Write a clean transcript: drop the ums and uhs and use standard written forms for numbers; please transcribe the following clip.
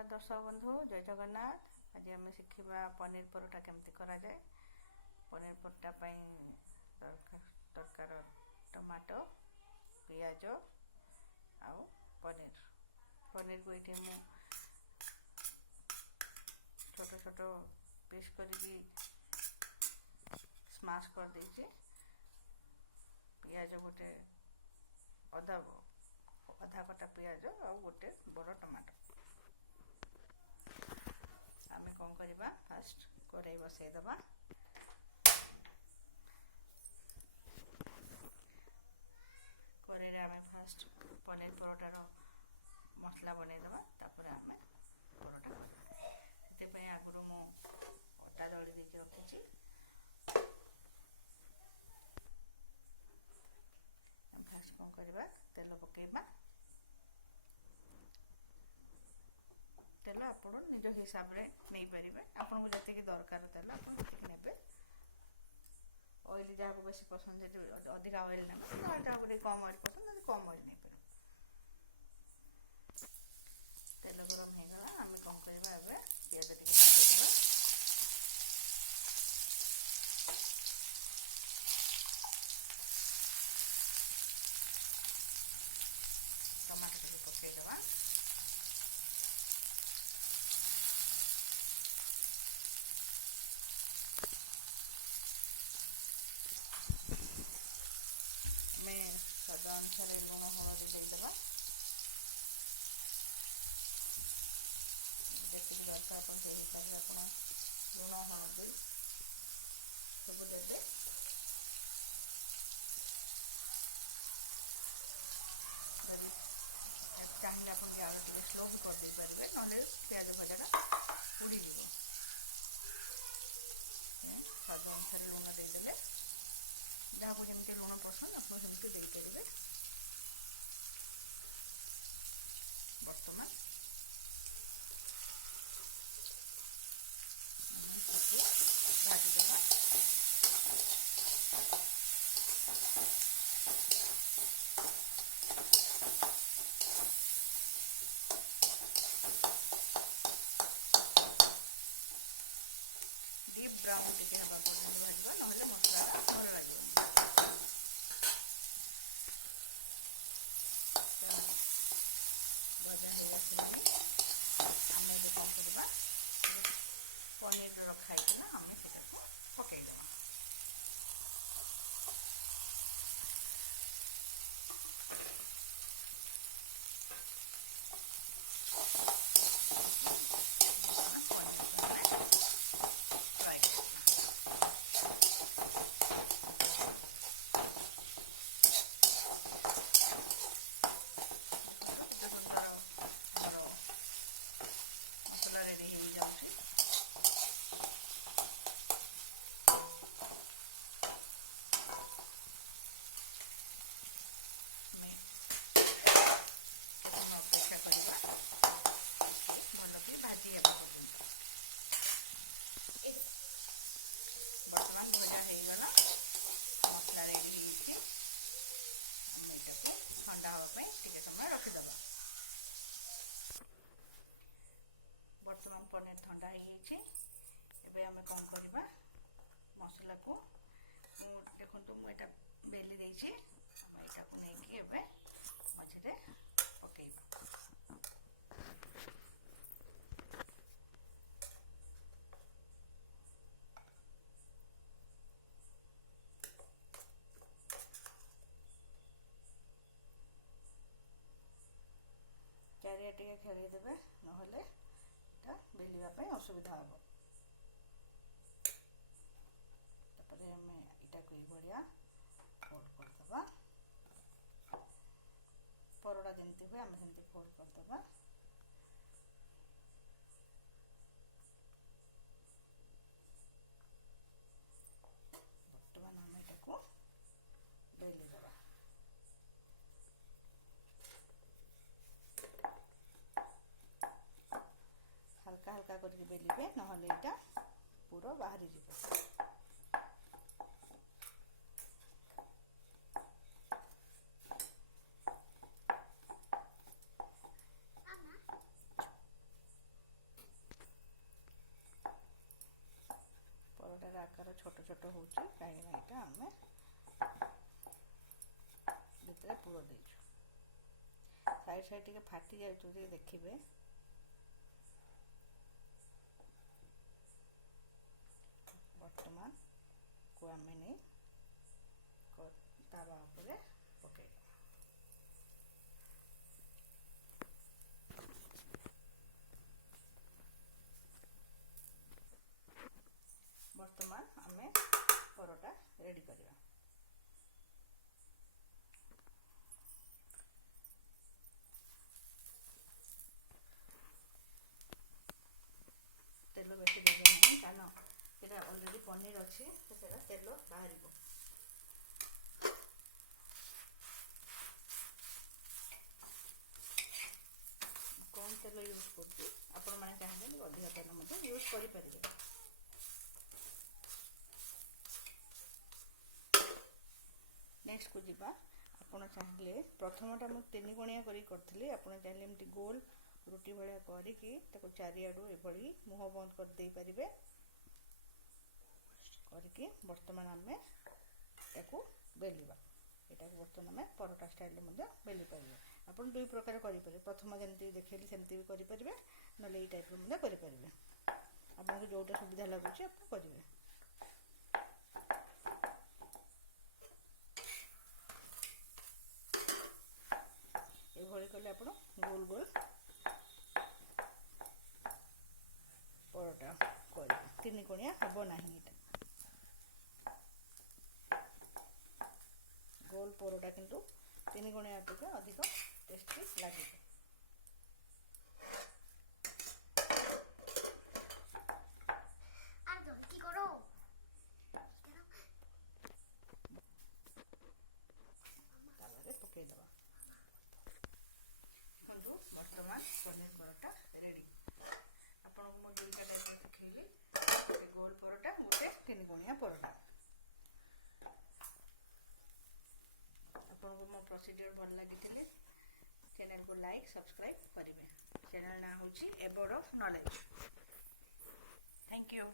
नमस्कार दर्शक बंधु जय जगन्नाथ। आज आम शिखा पनीर परोटा केमती करा जाए। पनीर परोटा दरकार टमाटो पियाज आउ पनीर पनीर को ये मु छोट छोट पीस करके स्माश कर देछि। पियाज गोटे अधा अधा कटा पियाज और गोटे बड़ टमाटो आम कौन करवा फास्ट कड़ाई बसईदबा। कड़ाई आम फास्ट पनीर परोटार मसला बनईदबा तापर आम परोटा से आगुरी मु अटा दली देके रखी फास्ट कौन करवा तेल पकेबा। तेल आप निज हिसाब से नहीं पारे आपको जी दरकार तेल आपे ऑयल जहाँ को बेस पसंद अधिक ऑयल ना जहाँ कम ऑयल पसंद कम ऑयल नहीं पारे। तेल गरम हो गला आम कौन करवा ए पियाज टी पकेबा। टमाटो टी पकेदबा। स्वाद अनुसार लुण हलदी देदेबा। जी दरकार आप हिसाब से आप लुण हलदी सब देते। चाहिए आप आलू टे स्लो भी कर दे पारे ना प्याज भजा उड़ी स्वाद अनुसार लुण देदेले जहाँ को जमी लुण पसंद आप सेमती देपारे। बर्तमान भाजीदेवा। डीप ब्राउन टे हवा भाजवा ना मसला भल लगे। भजा हो आम कौन करवा पनीर रखाई ना आम से पकईदे। रेडी हो जाऊँगी। अपेक्षा करवा भल कि भाजी बर्तमान भजा हो गला मसला रेडी हो ठंडा हाँवाई टे समय रखीदबा। बर्तमान पनीर ठंडा हो आम कौन करवा मसला को देखो मुझे बेली देछि यहाँ को लेकिन मझे पकेबा। चारिया टे खेलदेवे ना बेलवाई असुविधा हम। तापर आम यहाँ को बढ़िया फोल्ड करदबा। परोटा जमती हुए आम सेमती फोल्ड करदबा। बर्तमान आम यहाँ को बेलीदबा। हल्का हल्का करके बेलिबे ना यहाँ पूरा बाहरी जीव। छोट छोट होची काहे ना एटा हमें भितर पूरा देछु साइड साइड टिके फाटी जाय तो देखिबे वर्तमान को हमें नहीं तावा ऊपर पके वर्तमान हमें परोटा रेडी करिया तेल बेसी देबे नहीं कारण ये ऑलरेडी पनीर अच्छी तो तेल बाहर कौन तेल यूज करती आपण मैंने चाहिए अधिक तेल यूज करें नेक्स्ट को जीवा आपण चाहिए प्रथमटा मुझे 3 कोणिया करी आपण चाहिए एमती गोल रुटी भाया करिकी चारिआडू एभली मुह बंद कर दे परिबे करके वर्तमान आमे याकू बेलिबा एटा वर्तमान आमे परोटा स्टाइल रे मध्ये बेली परिबे आपण दुई प्रकार करि परिबे प्रथम जेंति देखैली सेंति भी करि परिबे नले ई टाइप रे मध्ये करि परिबे आपन जोटा सुविधा लागुची आपन करिवे एभली कले आपण गोल गोल परोटा कर 3 कोणिया हबो नाही एटा गोल परोटा किंतु 3 कोणिया अपेक्षा अधिक टेस्टी लागे पकई दबा वर्तमान पनीर परोटा रेडी आपन मो दुईटा टाइप देखैली गोल परोटा गोटे 3 कोणिया परोटा आपन को मो प्रोसीजर भल लागिथिले चैनल को लाइक सब्सक्राइब करिवे चैनल ना होची abode of knowledge thank you.